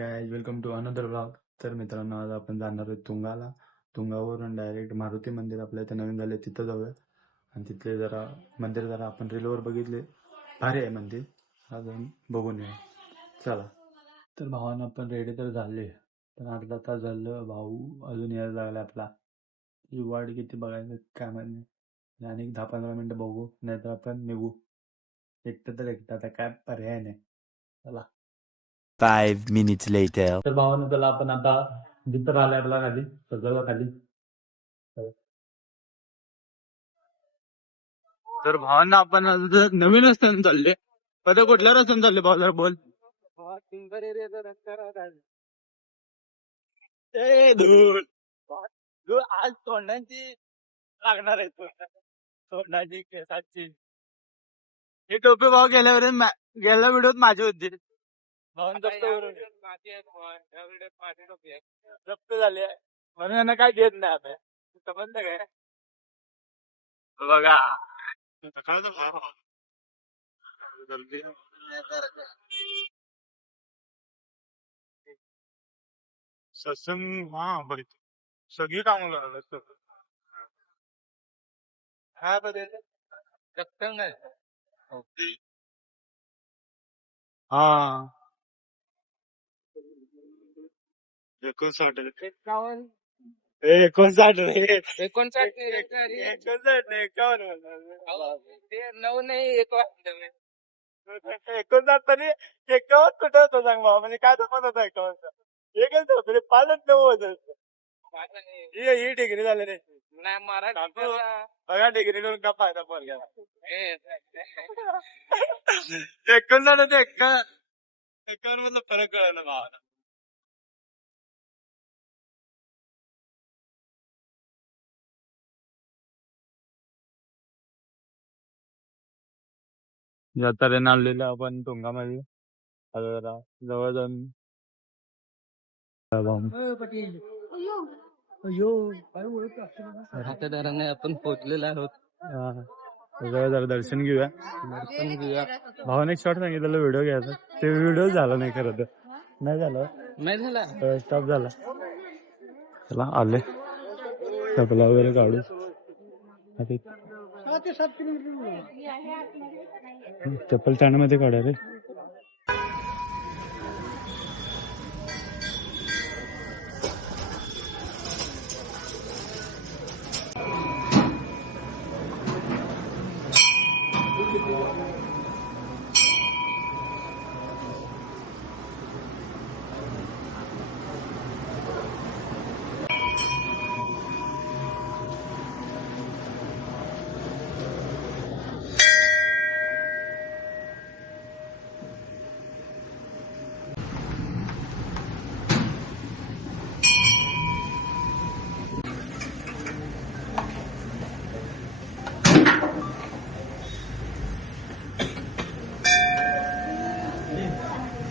Guys welcome to another blog. तर मित्रांनो, आज आपण जाणार आहे तुंगाला. तुंगावरून डायरेक्ट मारुती मंदिर आपल्या इथे नवीन झाले, तिथं जाऊया. आणि तिथले जरा मंदिर जरा आपण रीलवर बघितले, भारी आहे मंदिर. अजून बघून येऊ. चला. तर भावानं आपण रेडी तर झाले, पण अर्धा तास झालं, भाऊ अजून यायला लागला. आपला ही वाट किती बघायचं काय माहिती. आणि 10-15 मिनिटं बघू, नाहीतर आपण निघू. एकटं तर एकटं, आता काय पर्याय नाही. चला. 5 minutes later. तर भावानं त्याला आपण आता जिथं राहिलं आपला खाली सगळं खाली. तर भावांना आपण नवीन रस्त्याने चालले. पहिले कुठल्या रस्त्याने चालले भाऊ, जरा बोल. ए धूळ धूळ आज तोंडाची लागणार आहे, तोंडाची केसाची. हे टोपे भाऊ गेल्या व्हिडिओत माझी होती. भाऊन जप्त झाले म्हणून यांना काय देत नाही आता. समजलं काय बघा. सत्संग हा बघ, सगळी कामं करायला हा बरे सत्संग आहे. हा 59 51 रे 59 नाही 51. ते 9 नाही 1 वाजता 59 तरी 51 कुठं होतं सांग भाऊ, म्हणजे काय पण होतं 51. एकच होतं रे, 5-9 होतं. ही डिग्री झाली रे. नाही मराठी बघा डिग्री करून का फायदा पडला. 59 ते 51 मधलं फरक कळलं भावाला. जाताना आणलेलं आपण तुंगामध्ये. आता जरा जवळ जाऊन राहतेदाराने आपण पोहोचलेलो आहोत. जरा दर्शन घेऊया. दर्शन घेऊया. भावाने एक शॉर्ट सांगितलेलं व्हिडिओ घ्यायचा, ते व्हिडिओ झाला नाही खरं तर. नाही झालं, नाही झाला स्टॉप झाला. चला आले, चपला वगैरे काढू. चप्पल स्टँड मध्ये काढा रे.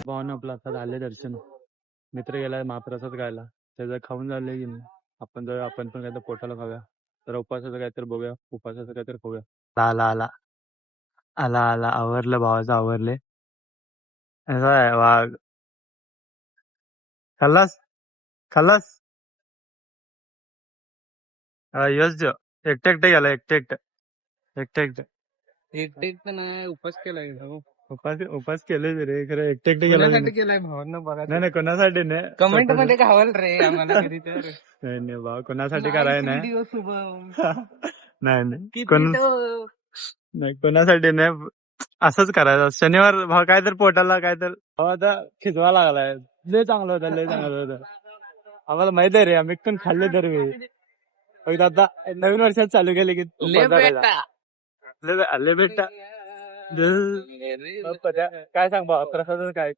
भावानं आपलं आता झाले दर्शन. मित्र गेलाय महाप्रसाद गायला, त्याचं खाऊन झालंय की नाही. आपण जर आपण पण काहीतरी पोटाला खाऊया, तर उपासाचं काहीतरी बघूया, उपासाचं काहीतरी खाऊया. आला आला आला आला आवरलं भावाचं, आवरले. असं आहे वाघ. खाल्लास खाल्लास यश जो एकटे एकटे गेला, एकटे एकटे एकटे नाही उपास केलाय उपास केले रे, खरं एकटे एकटे गेला. कोणासाठी केलाय भावांना बघा. नाही कोणासाठी नाही, कमेंट मध्ये घावाल रे आम्हाला कधी तर. नाही भाऊ कोणासाठी करायला नाही. व्हिडिओ शुभम नाही किती कोणासाठी नाही, असंच करायचं. शनिवार भाव काय तर पोटाला काय तर भाव आता खिचवा लागलाय. लय चांगलं होतं, लय चांगलं होतं. आम्हाला माहित आहे रे, आम्ही पण खाल्ले दरवेळी. फक्त आता नवीन वर्षात चालू केले की ले बेटा. काय सांग भावा, प्रसाद काय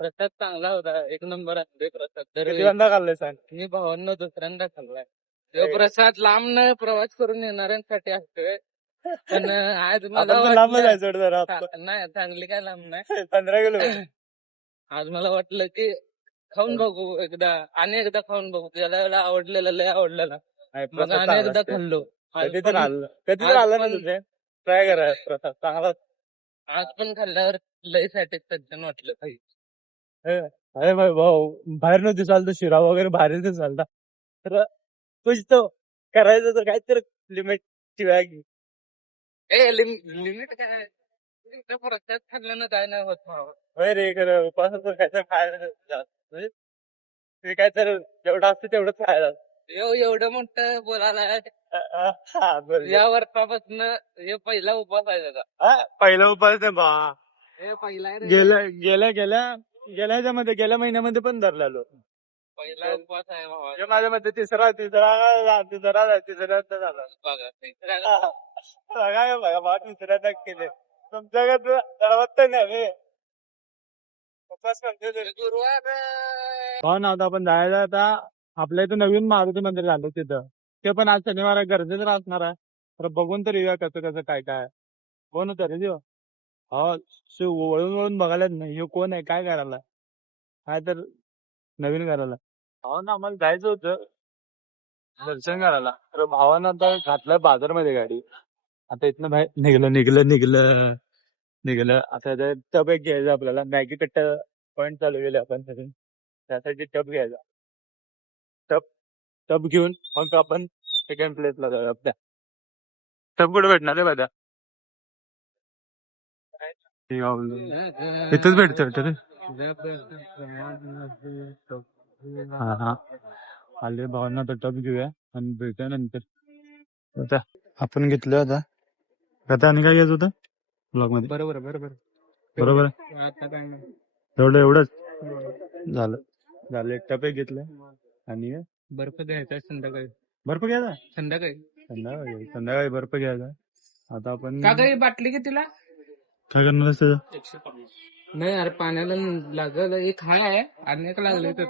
प्रसाद चांगला होता, 1 नंबर आहे प्रसाद. किती खाल्लंय सांग. मी भावांना दुसऱ्यांदा खाल्लाय. तो प्रसाद लांब प्रवास करून येणाऱ्यांसाठी असतोय. पण आज मला लांब जायचं जरा. नाही चांगली काय लांब नाही, 15 किलो. आज मला वाटलं की खाऊन बघू एकदा, आणि एकदा खाऊन बघू. ज्याला आवडलेला लय आवडलेला, मग आणि एकदा खाल्लो. कधी तर आलं ना तुझे, ट्राय करा प्रसाद चांगला. आज पण खाल्ल्यावर लय सॅटिस्फॅक्शन वाटलं काही. अरे भाऊ बाहेर न दिसाल तर शिरा वगैरे बाहेर दिसाल तर कुछ तो करायचं तर काहीतरी लिमिट शिवाय लिमिट काय प्रसाद खाल्ल्यानं काय नाही होत भावा. होय रे खरं उपासाचं काहीतरी खायला म्हणजे ते काय तर जेवढं असतं तेवढंच खायला एवढं मोठं बोलायला बरं. या वर्षापासून हे पहिला उपवास आहे त्याचा. पहिला उपास आहे बा हे पहिला आहे रे. गेल्या महिन्यामध्ये पण धरलेलो पहिला उपवास आहे भावा. हे माझ्या मध्ये तिसरा झाला बघा. काय बघा बा तिसऱ्यांदा केले तुमच्याकडे दळवत नाही उपास गुरुवार हो ना आता आपण जायचं आता आपल्या इथं नवीन मारुती मंदिर झालं तिथं ते पण आज शनिवार आहे गरजेचं असणार आहे तर बघून तर येऊया कसं कसं काय काय कोण होतं रे देव हो वळून वळून बघायलाच नाही हे कोण आहे काय करायला काय तर नवीन करायला हो ना आम्हाला जायचं होतं दर्शन करायला तर भावानं आता घातलं बाजारमध्ये गाडी आता इथनं बाहेर निघलं आता टब एक घ्यायचं आपल्याला मॅगी कट्ट पॉइंट चालू केले आपण त्यासाठी टब घ्यायचा टब घेऊन मग आपण सेकंड प्लेसला जाऊया आपल्या टब कुठे भेटणार आहे बाजा इथंच भेटतं रे हा आले भावना तर टब घेऊया आणि भेटूया नंतर आता आपण घेतलं आता आणि काय घ्यायचं होतं ब्लॉग मध्ये बरोबर आता काय नाही. एवढंच झालं एक टप एक घेतलं आणि बर्फ द्यायचा संध्याकाळी. बर्फ घ्यायचा संध्याकाळी बर्फ घ्यायचा आता आपण का काही बाटली की तिला काय करणार आहेस त्याचं नाही अरे पाण्याला लागल एक आहे आणि एक लागले तर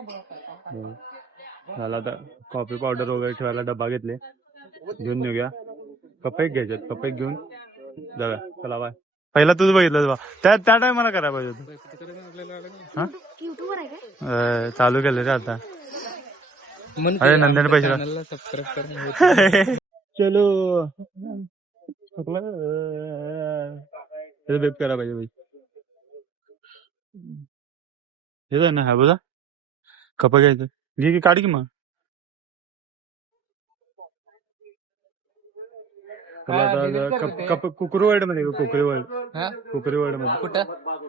झालं आता कॉफी पावडर वगैरे ठेवायला डबा घेतले घेऊन निघूया कप एक घ्यायचे कप एक घेऊन जाऊया चला बाय पहिला तुझं बघितलं बा त्या टायमाला करायला पाहिजे होतं चालू केलं रे आता अरे नंदन पैसे सबस्क्राईब चलो बेप करा पाहिजे भाई हे ना हा बघा कप घ्यायचं घे की काढ की मग कुकरीवर्ल्ड मध्ये कुकरीवर्ल्ड मध्ये कुठं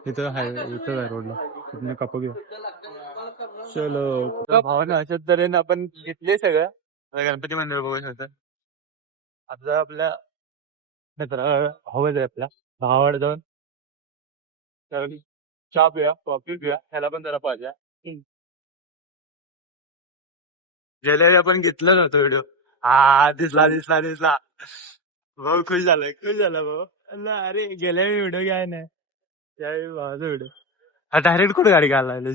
इथं आहे रोडला तिथनं कप घेऊ चलो भावना अशा तऱ्हेने आपण घेतले सगळं गणपती मंदिर बघू शकतो आता आपल्या मित्र हवंच आहे आपल्या भावाड जाऊन तर चहा पिऊया कॉफी पिऊया ह्याला पण जरा पाहिजे गेल्या आपण घेतलं नव्हतं व्हिडिओ दिसला भाऊ खुश झाला भाऊ अरे गेल्या व्हिडिओ घ्याय नाही त्यावेळी भावाचा व्हिडिओ डायरेक्ट कुठे गाडी घालायला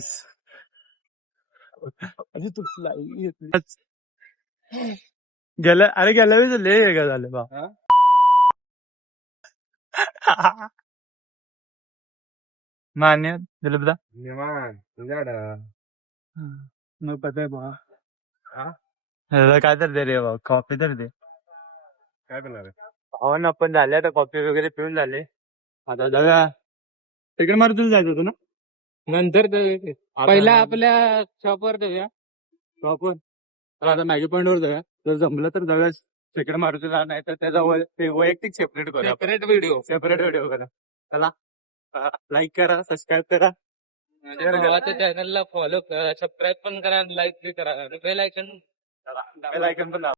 लागलीस गेल्या वेळेस लय वेगळं झालं बा मान्य दिलं बघा मग पता आहे बा काय तर दे रे बा कॉफी तर दे काय बनणार हो ना आपण झाले आता कॉफी वगैरे पिऊन झाले आता जाऊया तिकडे मारुतीला जायचं होतं ना नंतर पहिला आपल्या शॉपवर देऊया शॉपवर आता मॅगी पॉइंट वर जाऊया जर जमलं तर जाऊया तिकडे मारुतीला नाही तर त्याचा वैयक्तिक सेपरेट करूया सेपरेट व्हिडिओ करा चला लाईक करा सबस्क्राईब करा चॅनलला फॉलो करा सबस्क्राईब पण करा लाईक बी करा बेल आयकॉन पण